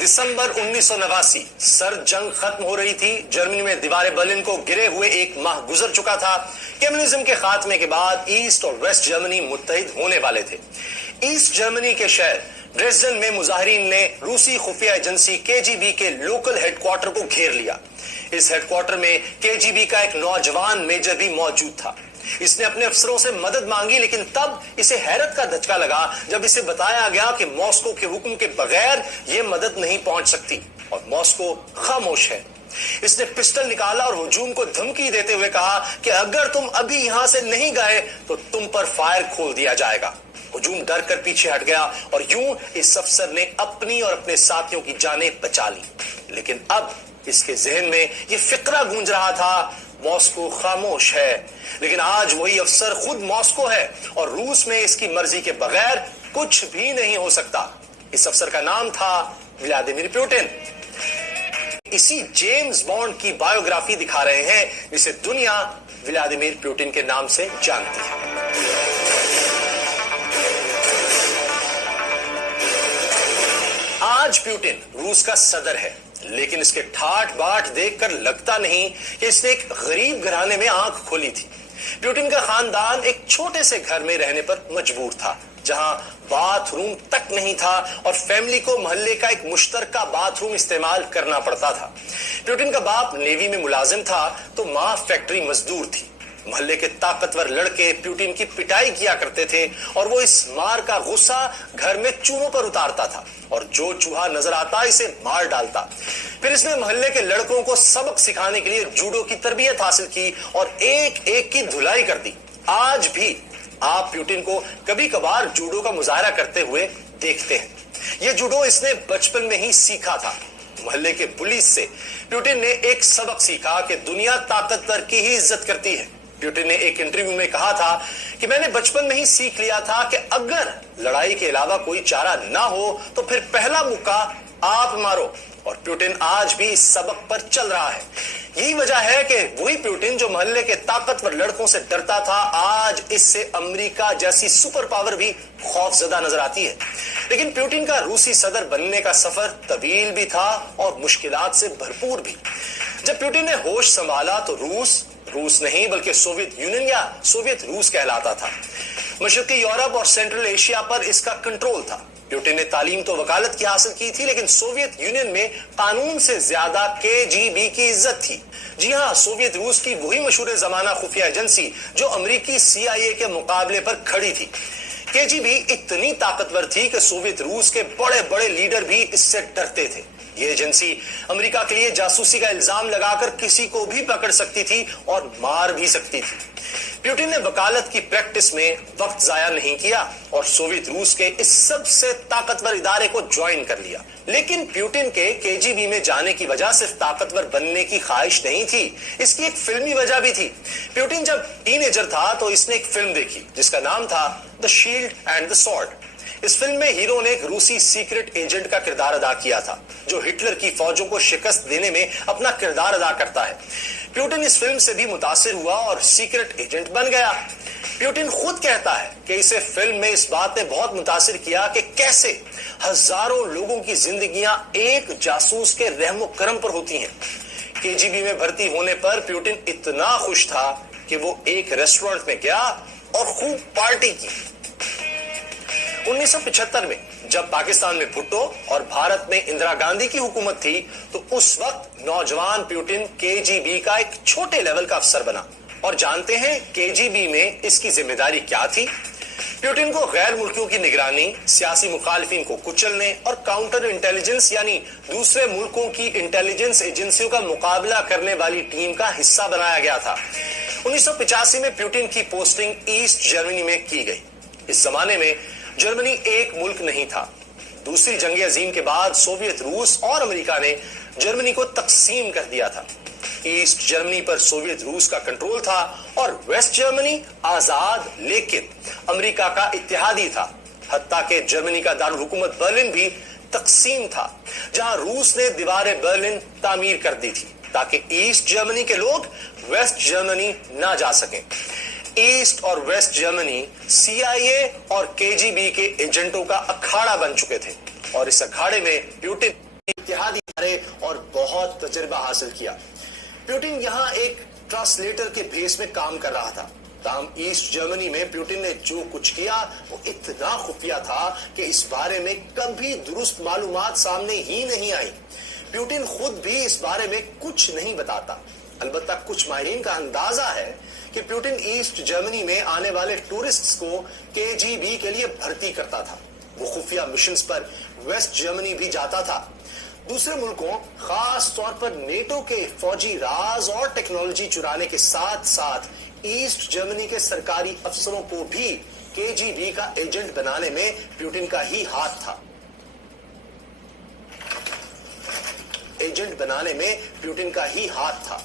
दिसंबर 1989 सर्द जंग खत्म हो रही थी। जर्मनी में दीवार बर्लिन को गिरे हुए एक माह गुजर चुका था। कम्युनिज्म के खात्मे के बाद ईस्ट और वेस्ट जर्मनी मुत्तहिद होने वाले थे। ईस्ट जर्मनी के शहर ड्रेसडन में मुजाहिरीन ने रूसी खुफिया एजेंसी केजीबी के लोकल हेडक्वार्टर को घेर लिया। इस हेडक्वार्टर में केजीबी का एक नौजवान मेजर भी मौजूद था। इसने अपने अफसरों से मदद मांगी, लेकिन तब इसे हैरत का धचका लगा जब इसे बताया गया कि मॉस्को के हुक्म के बगैर यह मदद नहीं पहुंच सकती और मॉस्को खामोश है। इसने पिस्टल निकाला और हुजूम को धमकी देते हुए कहा कि अगर तुम अभी यहां से नहीं गए तो तुम पर फायर खोल दिया जाएगा। हुजूम डर कर पीछे हट गया और यूं इस अफसर ने अपनी और अपने साथियों की जानें बचा ली। लेकिन अब इसके जहन में यह फिक्रा गूंज रहा था, मॉस्को खामोश है। लेकिन आज वही अफसर खुद मॉस्को है और रूस में इसकी मर्जी के बगैर कुछ भी नहीं हो सकता। इस अफसर का नाम था व्लादिमीर पुतिन। इसी जेम्स बॉन्ड की बायोग्राफी दिखा रहे हैं जिसे दुनिया व्लादिमीर पुतिन के नाम से जानती है। आज पुतिन रूस का सदर है, लेकिन इसके ठाठ बाट देखकर लगता नहीं कि इसने एक गरीब घराने में आंख खोली थी। पुतिन का खानदान एक छोटे से घर में रहने पर मजबूर था, जहां बाथरूम तक नहीं था और फैमिली को मोहल्ले का एक मुश्तरका बाथरूम इस्तेमाल करना पड़ता था। पुतिन का बाप नेवी में मुलाजिम था तो मां फैक्ट्री मजदूर थी। मोहल्ले के ताकतवर लड़के पुतिन की पिटाई किया करते थे और वो इस मार का गुस्सा घर में चूहों पर उतारता था और जो चूहा नजर आता इसे मार डालता। फिर इसने मोहल्ले के लड़कों को सबक सिखाने के लिए जूडो की तरबियत हासिल की और एक एक की धुलाई कर दी। आज भी आप पुतिन को कभी कभार जूडो का मुजाहरा करते हुए देखते हैं। यह जूडो इसने बचपन में ही सीखा था। मोहल्ले के पुलिस से पुतिन ने एक सबक सीखा कि दुनिया ताकतवर की ही इज्जत करती है। पुतिन ने एक इंटरव्यू में कहा था कि मैंने बचपन में ही सीख लिया था कि अगर लड़ाई के अलावा कोई चारा ना हो तो फिर पहला मुक्का आप मारो। और पुतिन आज भी इस सबक पर चल रहा है। यही वजह है कि वही पुतिन जो मोहल्ले के ताकतवर लड़कों से डरता था, आज इससे अमेरिका जैसी सुपर पावर भी खौफजदा नजर आती है। लेकिन पुतिन का रूसी सदर बनने का सफर तवील भी था और मुश्किलात से भरपूर भी। जब पुतिन ने होश संभाला तो रूस नहीं बल्कि सोवियत यूनियन या सोवियत रूस कहलाता था। मशरकी यूरोप और सेंट्रल एशिया पर इसका कंट्रोल था। पुतिन ने तालीम तो वकालत की हासिल की थी, लेकिन सोवियत यूनियन में कानून से ज्यादा केजीबी की इज्जत थी। जी हाँ, सोवियत रूस की वही मशहूर जमाना खुफिया एजेंसी जो अमेरिकी CIA के मुकाबले पर खड़ी थी। केजीबी इतनी ताकतवर थी कि सोवियत रूस के बड़े बड़े लीडर भी इससे डरते थे। ये एजेंसी अमेरिका के लिए जासूसी का इल्जाम लगाकर किसी को भी पकड़ सकती थी और मार भी सकती थी। पुतिन ने वकालत की प्रैक्टिस में वक्त जाया नहीं किया और सोवियत रूस के इस सबसे ताकतवर इदारे को ज्वाइन कर लिया। लेकिन पुतिन के केजीबी में जाने की वजह सिर्फ ताकतवर बनने की ख्वाहिश नहीं थी, इसकी एक फिल्मी वजह भी थी। पुतिन जब टीनेजर था तो इसने एक फिल्म देखी जिसका नाम था the shield and the sword. इस फिल्म में हीरो ने एक रूसी सीक्रेट एजेंट का किरदार अदा किया था जो हिटलर की फौजों को शिकस्त देने में अपना किरदार अदा करता है। पुतिन इस फिल्म से भी मुतासिर हुआ और सीक्रेट एजेंट बन गया। पुतिन खुद कहता है कि इसे फिल्म में इस बात ने बहुत मुतासिर किया कि कैसे हजारों लोगों की जिंदगियां एक जासूस के रहमो करम पर होती हैं। केजीबी में भर्ती होने पर पुतिन इतना खुश था कि वो एक रेस्टोरेंट में गया और खूब पार्टी की। 1975 में जब पाकिस्तान में भुट्टो और भारत में इंदिरा गांधी की हुकूमत थी तो उस वक्त नौजवान पुतिन केजीबी का एक छोटे लेवल का अफसर बना। और जानते हैं केजीबी में इसकी जिम्मेदारी क्या थी? पुतिन को गैर मुल्कियों की निगरानी, सियासी मुखालिफिन को कुचलने और काउंटर इंटेलिजेंस यानी दूसरे मुल्कों की इंटेलिजेंस एजेंसियों का मुकाबला करने वाली टीम का हिस्सा बनाया गया था। 1985 में पुतिन की पोस्टिंग ईस्ट जर्मनी में की गई। इस जमाने में जर्मनी एक मुल्क नहीं था। दूसरी जंग अजीम के बाद सोवियत रूस और अमेरिका ने जर्मनी को तकसीम कर दिया था। ईस्ट जर्मनी पर सोवियत रूस का कंट्रोल था और वेस्ट जर्मनी आजाद लेकिन अमेरिका का इत्तेहादी था। हत्ता के जर्मनी का दारुल हुकूमत बर्लिन भी तकसीम था, जहां रूस ने दीवार बर्लिन तामीर कर दी थी ताकि ईस्ट जर्मनी के लोग वेस्ट जर्मनी ना जा सकें। ईस्ट और वेस्ट जर्मनी CIA और KGB के एजेंटों का अखाड़ा बन चुके थे और इस अखाड़े में पुतिन جہادی ادارے اور بہت تجربہ حاصل کیا۔ پیوٹن یہاں ایک ٹرانسلیٹر کے بھیس میں کام کر رہا تھا، تاہم ایسٹ جرمنی میں پیوٹن نے جو کچھ کیا وہ اتنا خفیہ تھا کہ اس بارے میں کبھی درست معلومات سامنے ہی نہیں آئی۔ پیوٹن خود بھی اس بارے میں کچھ نہیں بتاتا۔ البتہ کچھ ماہرین کا اندازہ ہے کہ پیوٹن ایسٹ جرمنی میں آنے والے ٹورسٹس کو KGB کے لیے بھرتی کرتا تھا۔ وہ خفیہ مشنز پر ویسٹ جرمنی بھی جاتا تھا، دوسرے ملکوں خاص طور پر نیٹو کے فوجی راز اور ٹیکنالوجی چرانے کے ساتھ ساتھ ایسٹ جرمنی کے سرکاری افسروں کو بھی KGB کا ایجنٹ بنانے میں پیوٹن کا ہی ہاتھ تھا۔ ایجنٹ بنانے میں پیوٹن کا ہی ہاتھ تھا۔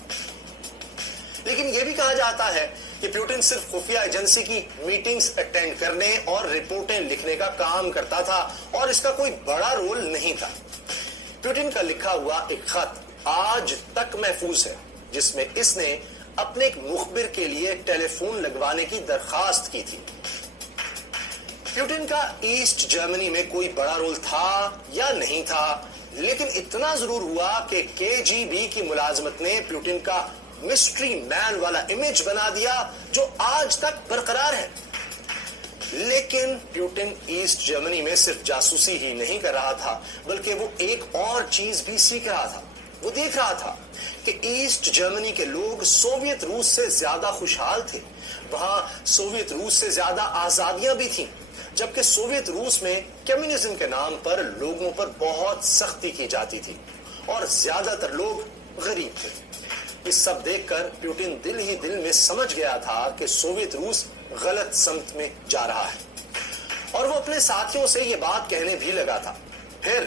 لیکن یہ بھی کہا جاتا ہے کہ پیوٹن صرف خفیہ ایجنسی کی میٹنگز اٹینڈ کرنے اور رپورٹیں لکھنے کا کام کرتا تھا اور اس کا کوئی بڑا رول نہیں تھا۔ پیوٹن کا لکھا ہوا ایک خط آج تک محفوظ ہے جس میں اس نے اپنے ایک مخبر کے لیے ٹیلی فون لگوانے کی درخواست کی تھی۔ پیوٹن کا ایسٹ جرمنی میں کوئی بڑا رول تھا یا نہیں تھا، لیکن اتنا ضرور ہوا کہ KGB کی ملازمت نے پیوٹن کا مسٹری مین والا امیج بنا دیا جو آج تک برقرار ہے۔ لیکن پیوٹن ایسٹ جرمنی میں صرف جاسوسی ہی نہیں کر رہا تھا بلکہ وہ ایک اور چیز بھی سیکھ رہا تھا۔ وہ دیکھ رہا تھا کہ ایسٹ جرمنی کے لوگ سوویت روس سے زیادہ خوشحال تھے، وہاں سوویت روس سے زیادہ آزادیاں بھی تھیں، جبکہ سوویت روس میں کمیونزم کے نام پر لوگوں پر بہت سختی کی جاتی تھی اور زیادہ تر لوگ غریب تھے۔ اس سب دیکھ کر پیوٹن دل ہی دل میں سمجھ گیا تھا کہ سوویت روس غلط سمت میں جا رہا ہے اور وہ اپنے ساتھیوں سے یہ بات کہنے بھی لگا تھا۔ پھر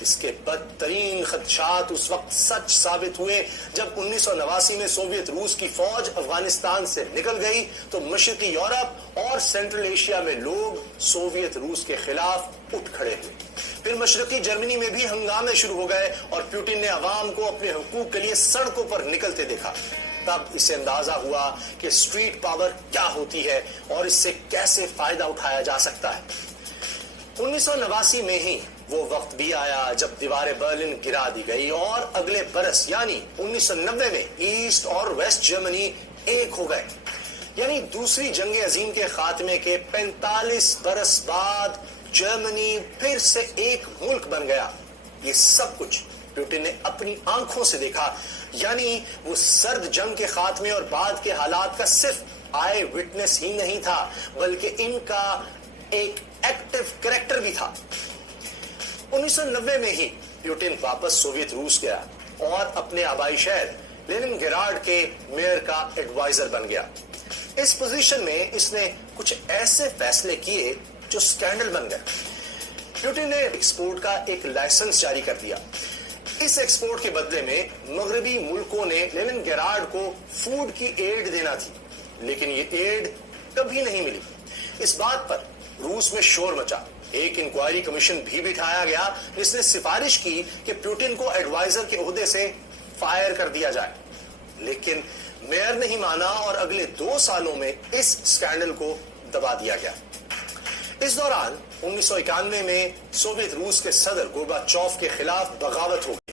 اس کے بدترین خدشات اس وقت سچ ثابت ہوئے جب 1989 میں سوویت روس کی فوج افغانستان سے نکل گئی تو مشرقی یورپ اور سینٹرل ایشیا میں لوگ سوویت روس کے خلاف اٹھ کھڑے ہوئے۔ پھر مشرقی جرمنی میں بھی ہنگامے شروع ہو گئے اور پیوٹن نے عوام کو اپنے حقوق کے لیے سڑکوں پر نکلتے دیکھا۔ تب اسے اندازہ ہوا کہ اسٹریٹ پاور کیا ہوتی ہے اور اس سے کیسے فائدہ اٹھایا جا سکتا ہے۔ 1989 میں ہی وہ وقت بھی آیا جب دیوار برلن گرا دی گئی اور اگلے برس یعنی 1990 میں ایسٹ اور ویسٹ جرمنی ایک ہو گئے۔ یعنی دوسری جنگ عظیم کے خاتمے کے 45 برس بعد جرمنی پھر سے ایک ملک بن گیا۔ یہ سب کچھ پیوٹن نے اپنی آنکھوں سے دیکھا، یعنی وہ سرد جنگ کے خاتمے اور بعد کے حالات کا صرف آئی وٹنس ہی نہیں تھا بلکہ ان کا ایک ایکٹیو کریکٹر بھی تھا۔ 1990 میں ہی پیوٹن واپس سوویت روس گیا اور اپنے آبائی شہر لینن گراڈ کے میئر کا ایڈوائزر بن گیا۔ اس پوزیشن میں اس نے کچھ ایسے فیصلے کیے جو سکینڈل بن گئے۔ پیوٹن نے ایکسپورٹ کا ایک لائسنس جاری کر دیا۔ اس ایکسپورٹ کے بدلے میں مغربی ملکوں نے لینن گراڈ کو فوڈ کی ایڈ دینا تھی، لیکن یہ ایڈ کبھی نہیں ملی۔ اس بات پر روس میں شور مچا۔ ایک انکوائری کمیشن بھی بٹھایا گیا جس نے سفارش کی کہ پیوٹن کو ایڈوائزر کے عہدے سے فائر کر دیا جائے، لیکن میئر نہیں مانا اور اگلے 2 سالوں میں اس سکینڈل کو دبا دیا گیا۔ اس دوران 1991 میں سوویت روس کے صدر گورباچوف کے خلاف بغاوت ہو گئی۔